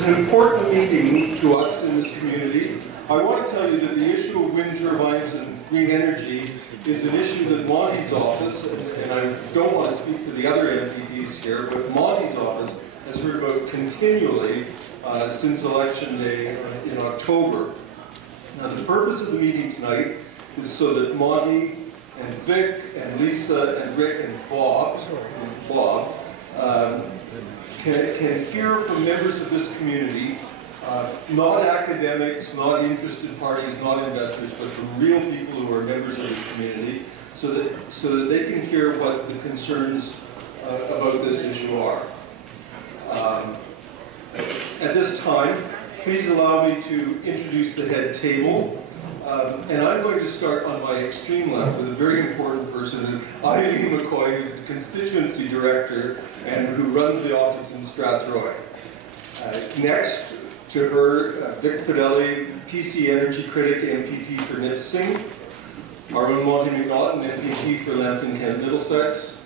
is an important meeting to us in this community. I want to tell you that the issue of wind turbines and green energy is an issue that Monty's office, and I don't want to speak for the other MPPs here, but Monty's office has heard about continually since Election Day in October. Now, the purpose of the meeting tonight is so that Monty and Vic and Lisa and Rick and Bob can hear from members of this community, not academics, not interested parties, not investors, but from real people who are members of this community, so that they can hear what the concerns about this issue are. At this time, please allow me to introduce the head table. And I'm going to start on my extreme left with a very important person, Eileen McCoy, who's the constituency director and who runs the office in Strathroy. Next to her, Vic Fidelli, PC Energy Critic, MPP for Nipissing. Our own Monty McNaughton, MPP for Lambton Kent Middlesex.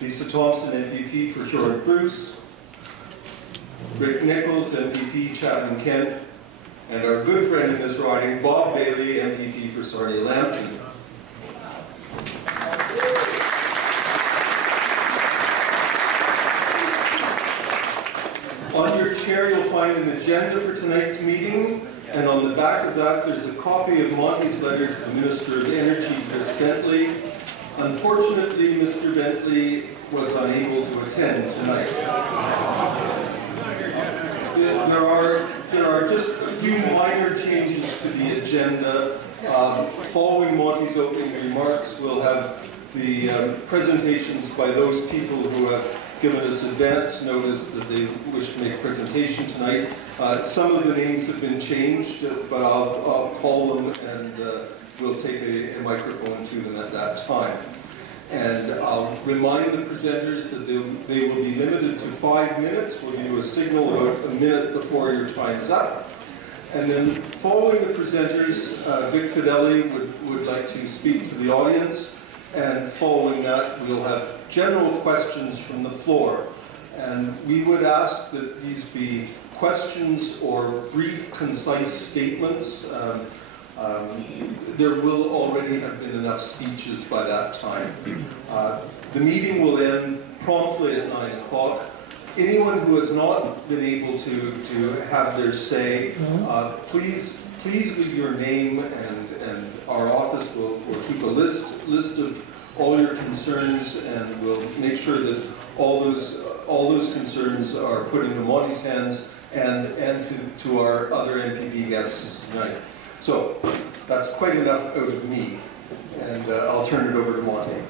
Lisa Thompson, MPP for Huron Bruce. Rick Nichols, MPP, Chatham Kent. And our good friend in this riding, Bob Bailey, MPP for Sarnia-Lambton. On your chair, you'll find an agenda for tonight's meeting, and on the back of that, there's a copy of Monty's letter to the Minister of Energy, Chris Bentley. Unfortunately, Mr. Bentley was unable to attend tonight. There are just a few minor changes to the agenda. Following Monty's opening remarks, we'll have the presentations by those people who have given us advance notice that they wish to make a presentation tonight. Some of the names have been changed, but I'll call them and we'll take a microphone to them at that time. And I'll remind the presenters that they will be limited to 5 minutes. We'll give you a signal about a minute before your time's up. And then following the presenters, Vic Fidelli would like to speak to the audience. And following that, we'll have general questions from the floor. And we would ask that these be questions or brief, concise statements. There will already have been enough speeches by that time. The meeting will end promptly at 9 o'clock. Anyone who has not been able to have their say, please leave your name, and our office will keep a list of all your concerns, and we'll make sure that all those concerns are put into Monty's hands and to our other MPP guests tonight. So that's quite enough out of me, and I'll turn it over to Monty.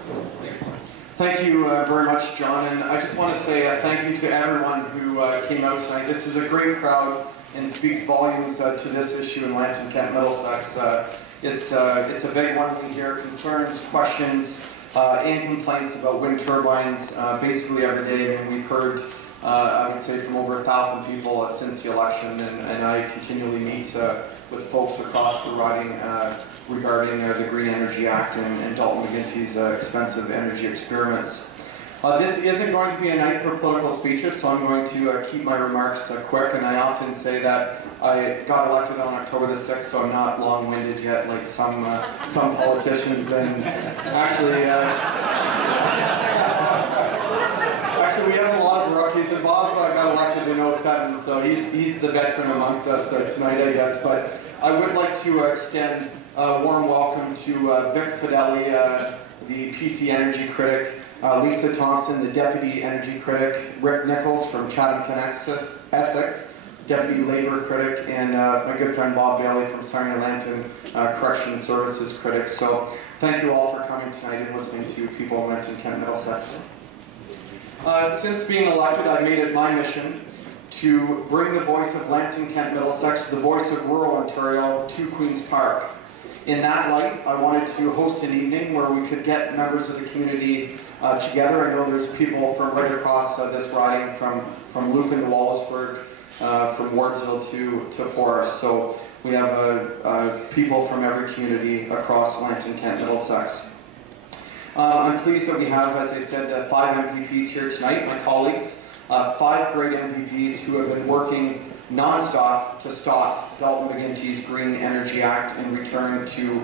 Thank you very much, John, and I just want to say thank you to everyone who came out tonight. This is a great crowd and speaks volumes to this issue in Lambton Kent Middlesex. It's a big one. We hear concerns, questions, and complaints about wind turbines basically every day, and we've heard I would say from over 1,000 people since the election, and I continually meet with folks across the riding regarding the Green Energy Act and Dalton McGuinty's expensive energy experiments. This isn't going to be a night for political speeches, so I'm going to keep my remarks quick, and I often say that I got elected on October the 6th, so I'm not long-winded yet like some politicians, and actually we have a lot of rookies, and Bob got elected in 07, so he's the veteran amongst us tonight, I guess. But I would like to extend a warm welcome to Vic Fidelli, the PC Energy Critic, Lisa Thompson, the Deputy Energy Critic, Rick Nichols from Chatham Kent, Essex, Deputy Labour Critic, and my good friend Bob Bailey from Sarnia-Lambton, Correction Services Critic. So thank you all for coming tonight and listening to people in Lambton Kent Middlesex. Since being elected, I've made it my mission to bring the voice of Lambton Kent Middlesex, the voice of rural Ontario, to Queen's Park. In that light, I wanted to host an evening where we could get members of the community together. I know there's people from right across this riding, from Lucan to Wallaceburg, from Wardsville to Forest. So we have people from every community across Lambton Kent Middlesex. I'm pleased that we have, as I said, 5 MPPs here tonight, my colleagues. 5 great MVPs who have been working non-stop to stop Dalton McGuinty's Green Energy Act and return to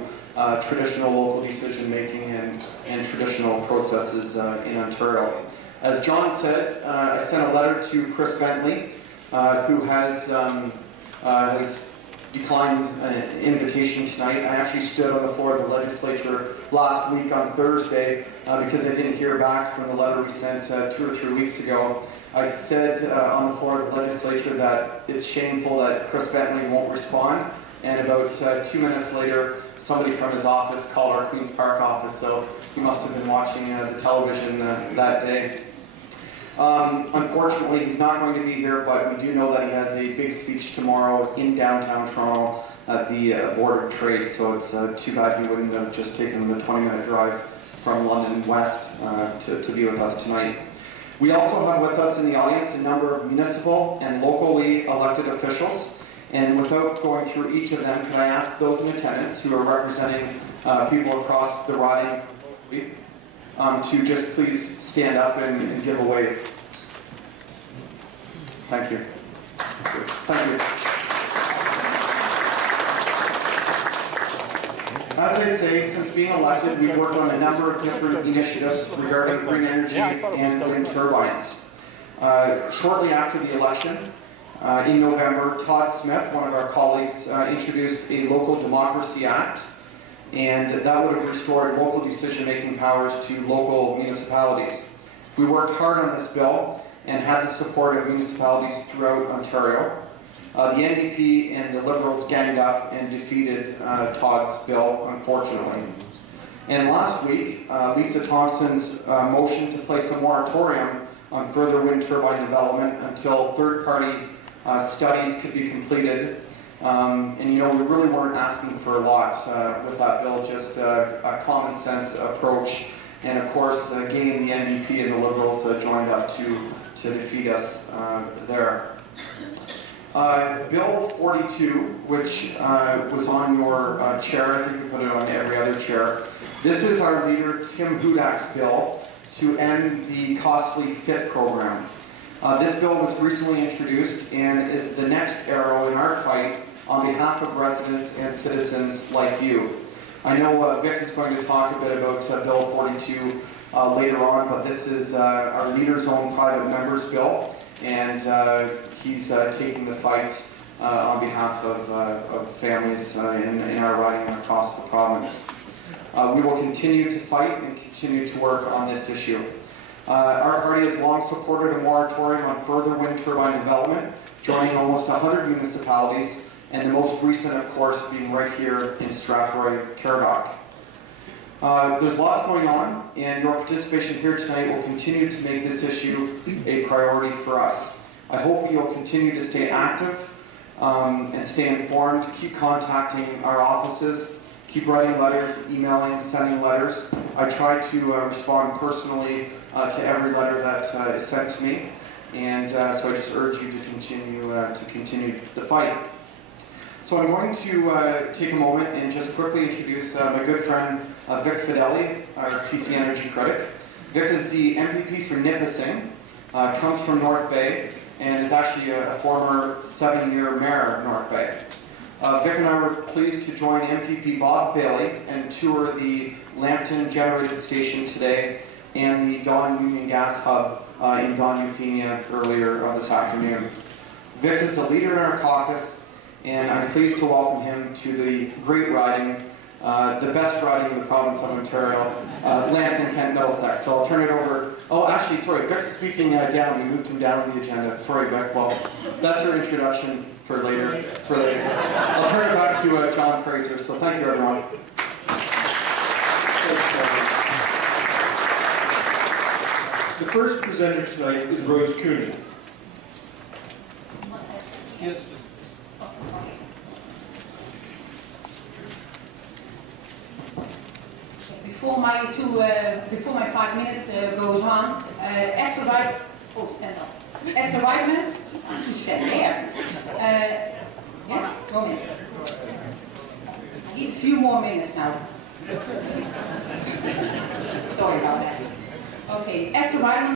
traditional local decision-making and traditional processes in Ontario. As John said, I sent a letter to Chris Bentley, who has declined an invitation tonight. I actually stood on the floor of the legislature last week on Thursday because I didn't hear back from the letter we sent 2 or 3 weeks ago. I said on the floor of the legislature that it's shameful that Chris Bentley won't respond, and about 2 minutes later, somebody from his office called our Queen's Park office, so he must have been watching the television that day. Unfortunately, he's not going to be here, but we do know that he has a big speech tomorrow in downtown Toronto at the Board of Trade, so it's too bad he wouldn't have just taken the 20-minute drive from London West to be with us tonight. We also have with us in the audience a number of municipal and locally elected officials, and without going through each of them, can I ask those in attendance who are representing people across the riding to just please stand up and give a wave. Thank you. Thank you. As I say, since being elected, we've worked on a number of different initiatives regarding green energy and wind turbines. Shortly after the election, in November, Todd Smith, one of our colleagues, introduced a Local Democracy Act, and that would have restored local decision-making powers to local municipalities. We worked hard on this bill and had the support of municipalities throughout Ontario. The NDP and the Liberals ganged up and defeated Todd's bill, unfortunately. And last week, Lisa Thompson's motion to place a moratorium on further wind turbine development until third-party studies could be completed. And you know, we really weren't asking for a lot with that bill, just a common sense approach. And of course, again, the NDP and the Liberals joined up to defeat us there. Bill 42, which was on your chair, I think we put it on every other chair. This is our leader, Tim Hudak's bill to end the costly FIT program. This bill was recently introduced and is the next arrow in our fight on behalf of residents and citizens like you. I know Vic is going to talk a bit about Bill 42 later on, but this is our leader's own private member's bill, and he's taking the fight on behalf of families in our riding across the province. We will continue to fight and continue to work on this issue. Our party has long supported a moratorium on further wind turbine development, joining almost 100 municipalities, and the most recent, of course, being right here in Strathroy-Caradoc. There's lots going on, and your participation here tonight will continue to make this issue a priority for us. I hope you'll continue to stay active and stay informed, keep contacting our offices, keep writing letters, emailing, sending letters. I try to respond personally to every letter that is sent to me, and so I just urge you to continue the fight. So I'm going to take a moment and just quickly introduce my good friend Vic Fideli, our PC Energy critic. Vic is the MVP for Nipissing, comes from North Bay, and is actually a former 7-year mayor of North Bay. Vic and I were pleased to join MPP Bob Bailey and tour the Lambton Generating Station today and the Dawn Union Gas Hub in Dawn, Euphemia earlier this afternoon. Vic is the leader in our caucus, and I'm pleased to welcome him to the great riding, the best riding in the province of Ontario, Lambton, Kent, Middlesex. So I'll turn it over. Oh, actually, sorry, Vic's speaking down. We moved him down the agenda. Sorry, Vic. Well, that's your introduction for later. I'll turn it back to John Fraser. So thank you, everyone. The first presenter tonight is Rose Cooney. Yes. Before my 5 minutes goes on, Esther White, stand up. Esther Whiteman, she said there. Yeah, go in. A few more minutes now. Sorry about that. Okay, Esther Whiteman.